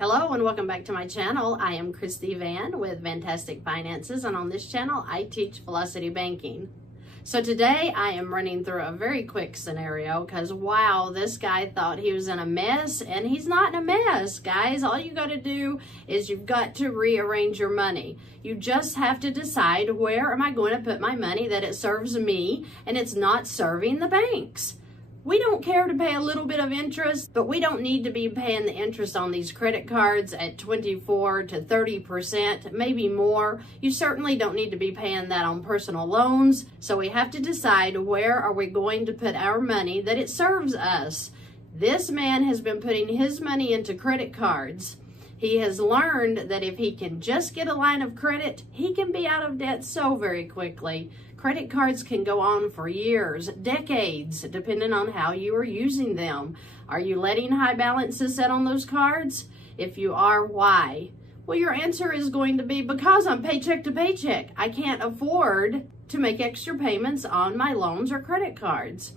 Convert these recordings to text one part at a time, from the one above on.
Hello and welcome back to my channel. I am Christy VANN with VANNtastic Finances, and on this channel I teach velocity banking. So today I am running through a very quick scenario because wow, this guy thought he was in a mess, and he's not in a mess, guys. All you got to do is you've got to rearrange your money. You just have to decide, where am I going to put my money that it serves me and it's not serving the banks. We don't care to pay a little bit of interest, but we don't need to be paying the interest on these credit cards at 24 to 30%, maybe more. You certainly don't need to be paying that on personal loans. So we have to decide, where are we going to put our money that it serves us? This man has been putting his money into credit cards. He has learned that if he can just get a line of credit, he can be out of debt so very quickly. Credit cards can go on for years, decades, depending on how you are using them. Are you letting high balances sit on those cards? If you are, why? Well, your answer is going to be, because I'm paycheck to paycheck. I can't afford to make extra payments on my loans or credit cards.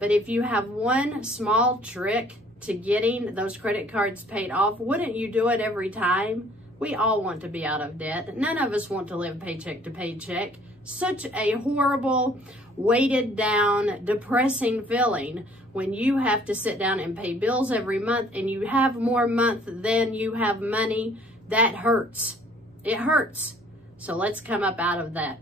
But if you have one small trick to getting those credit cards paid off, wouldn't you do it every time? We all want to be out of debt. None of us want to live paycheck to paycheck. Such a horrible, weighted down, depressing feeling when you have to sit down and pay bills every month and you have more month than you have money. That hurts. It hurts. So let's come up out of that.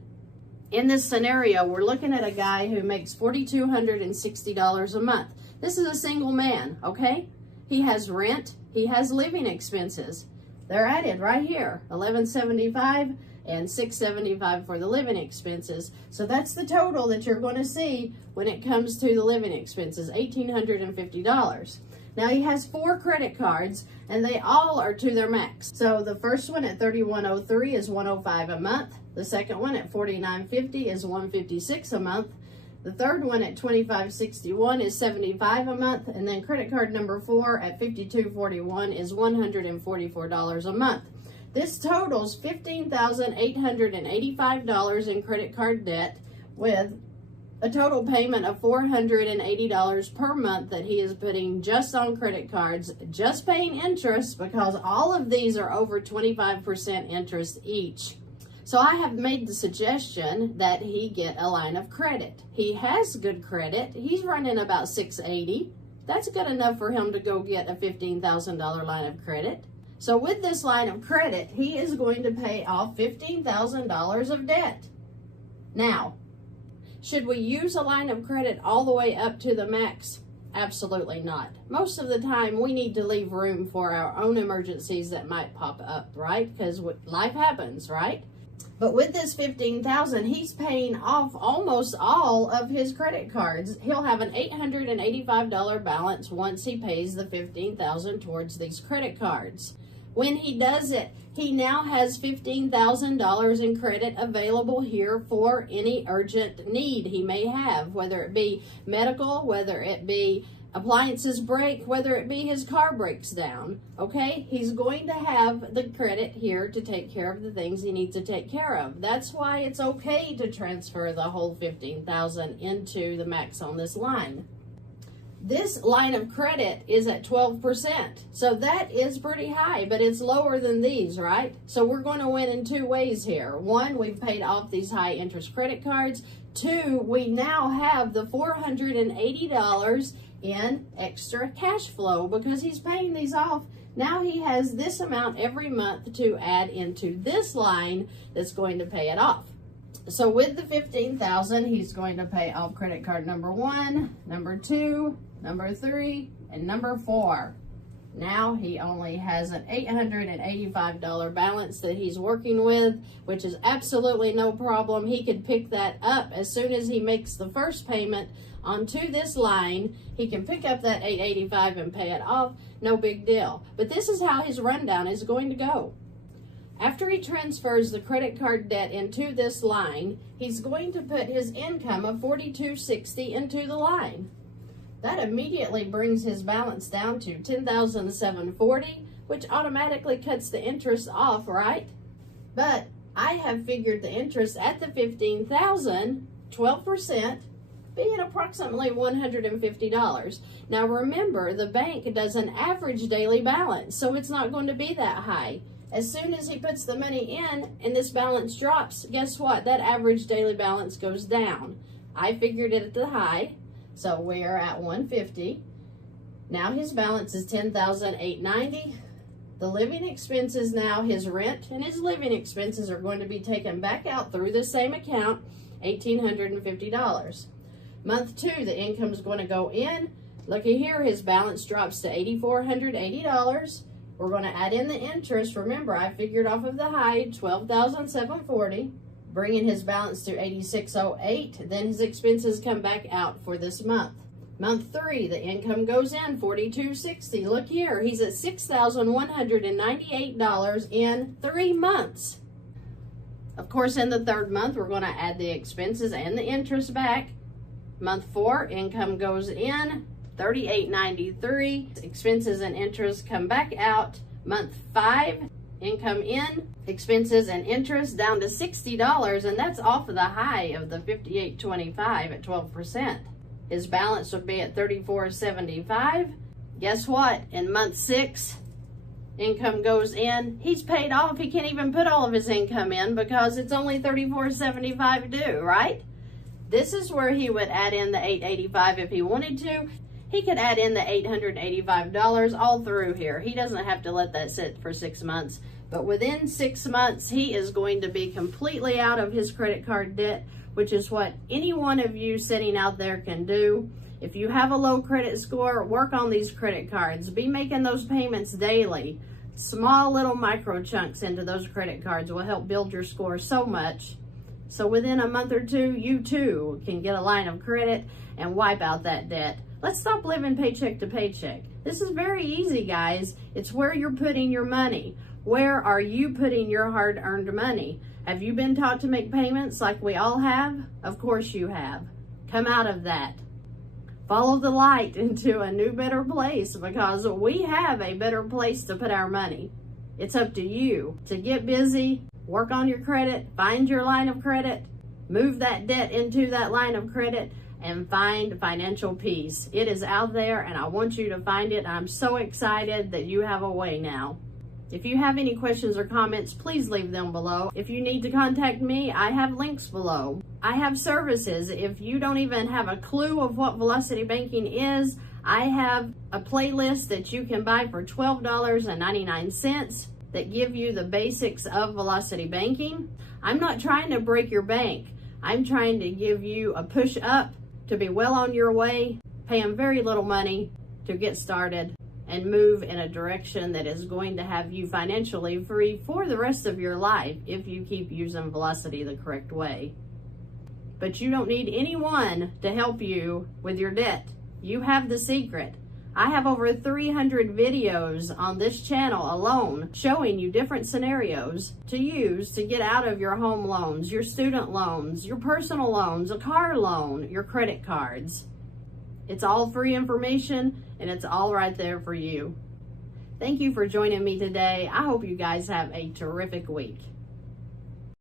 In this scenario, we're looking at a guy who makes $4,260 a month. This is a single man, okay? He has rent. He has living expenses. They're added right here, $1,175 and $675 for the living expenses. So that's the total that you're going to see when it comes to the living expenses, $1,850. Now he has 4 credit cards and they all are to their max. So the first one at $3,103 is $105 a month. The second one at $4,950 is $156 a month. The third one at $2,561 is $75 a month, and then credit card number 4 at $5,241 is $144 a month. This totals $15,885 in credit card debt, with a total payment of $480 per month that he is putting just on credit cards, just paying interest, because all of these are over 25% interest each. So I have made the suggestion that he get a line of credit. He has good credit. He's running about $680. That's good enough for him to go get a $15,000 line of credit. So with this line of credit, he is going to pay off $15,000 of debt. Now, should we use a line of credit all the way up to the max? Absolutely not. Most of the time, we need to leave room for our own emergencies that might pop up, right? Because life happens, right? But with this $15,000, he's paying off almost all of his credit cards. He'll have an $885 balance once he pays the $15,000 towards these credit cards. When he does it, he now has $15,000 in credit available here for any urgent need he may have, whether it be medical, whether it be appliances break, whether it be his car breaks down, okay? He's going to have the credit here to take care of the things he needs to take care of. That's why it's okay to transfer the whole $15,000 into the max on this line. This line of credit is at 12%, so that is pretty high, but it's lower than these, right? So we're going to win in 2 ways here. 1, we've paid off these high interest credit cards. 2, we now have the $480 in extra cash flow because he's paying these off. Now he has this amount every month to add into this line that's going to pay it off. So with the $15,000, he's going to pay off credit card number 1, number 2, number 3, and number 4. Now he only has an $885 balance that he's working with, which is absolutely no problem. He could pick that up as soon as he makes the first payment onto this line. He can pick up that $885 and pay it off. No big deal. But this is how his rundown is going to go. After he transfers the credit card debt into this line, he's going to put his income of $4,260 into the line. That immediately brings his balance down to $10,740, which automatically cuts the interest off, right? But I have figured the interest at the $15,000, 12%, being approximately $150. Now remember, the bank does an average daily balance, so it's not going to be that high. As soon as he puts the money in and this balance drops, guess what? That average daily balance goes down. I figured it at the high, so we are at $150. Now his balance is $10,890. The living expenses now, his rent and his living expenses are going to be taken back out through the same account, $1,850. Month 2, the income is going to go in. Looky here, his balance drops to $8,480. We're going to add in the interest. Remember, I figured off of the high, $12,740, bringing his balance to $8,608. Then his expenses come back out for this month. Month 3, the income goes in, $4,260. Look here, he's at $6,198 in 3 months. Of course, in the 3rd month, we're going to add the expenses and the interest back. Month 4, income goes in, $3,893. Expenses and interest come back out. Month 5, income in, expenses and interest down to $60, and that's off of the high of the $58.25 at 12%. His balance would be at $34.75. Guess what? In month 6, income goes in. He's paid off. He can't even put all of his income in because it's only $34.75 due, right? This is where he would add in the $885 if he wanted to. He could add in the $885 all through here. He doesn't have to let that sit for 6 months. But within 6 months, he is going to be completely out of his credit card debt, which is what any one of you sitting out there can do. If you have a low credit score, work on these credit cards. Be making those payments daily. Small little micro chunks into those credit cards will help build your score so much. So within a month or two, you too can get a line of credit and wipe out that debt. Let's stop living paycheck to paycheck. This is very easy, guys. It's where you're putting your money. Where are you putting your hard-earned money? Have you been taught to make payments like we all have? Of course you have. Come out of that. Follow the light into a new, better place, because we have a better place to put our money. It's up to you to get busy, work on your credit, find your line of credit, move that debt into that line of credit, and find financial peace. It is out there, and I want you to find it. I'm so excited that you have a way now. If you have any questions or comments, please leave them below. If you need to contact me, I have links below. I have services. If you don't even have a clue of what Velocity Banking is, I have a playlist that you can buy for $12.99 that give you the basics of Velocity Banking. I'm not trying to break your bank. I'm trying to give you a push up to be well on your way, paying very little money to get started and move in a direction that is going to have you financially free for the rest of your life if you keep using Velocity the correct way. But you don't need anyone to help you with your debt. You have the secret. I have over 300 videos on this channel alone showing you different scenarios to use to get out of your home loans, your student loans, your personal loans, a car loan, your credit cards. It's all free information, and it's all right there for you. Thank you for joining me today. I hope you guys have a terrific week.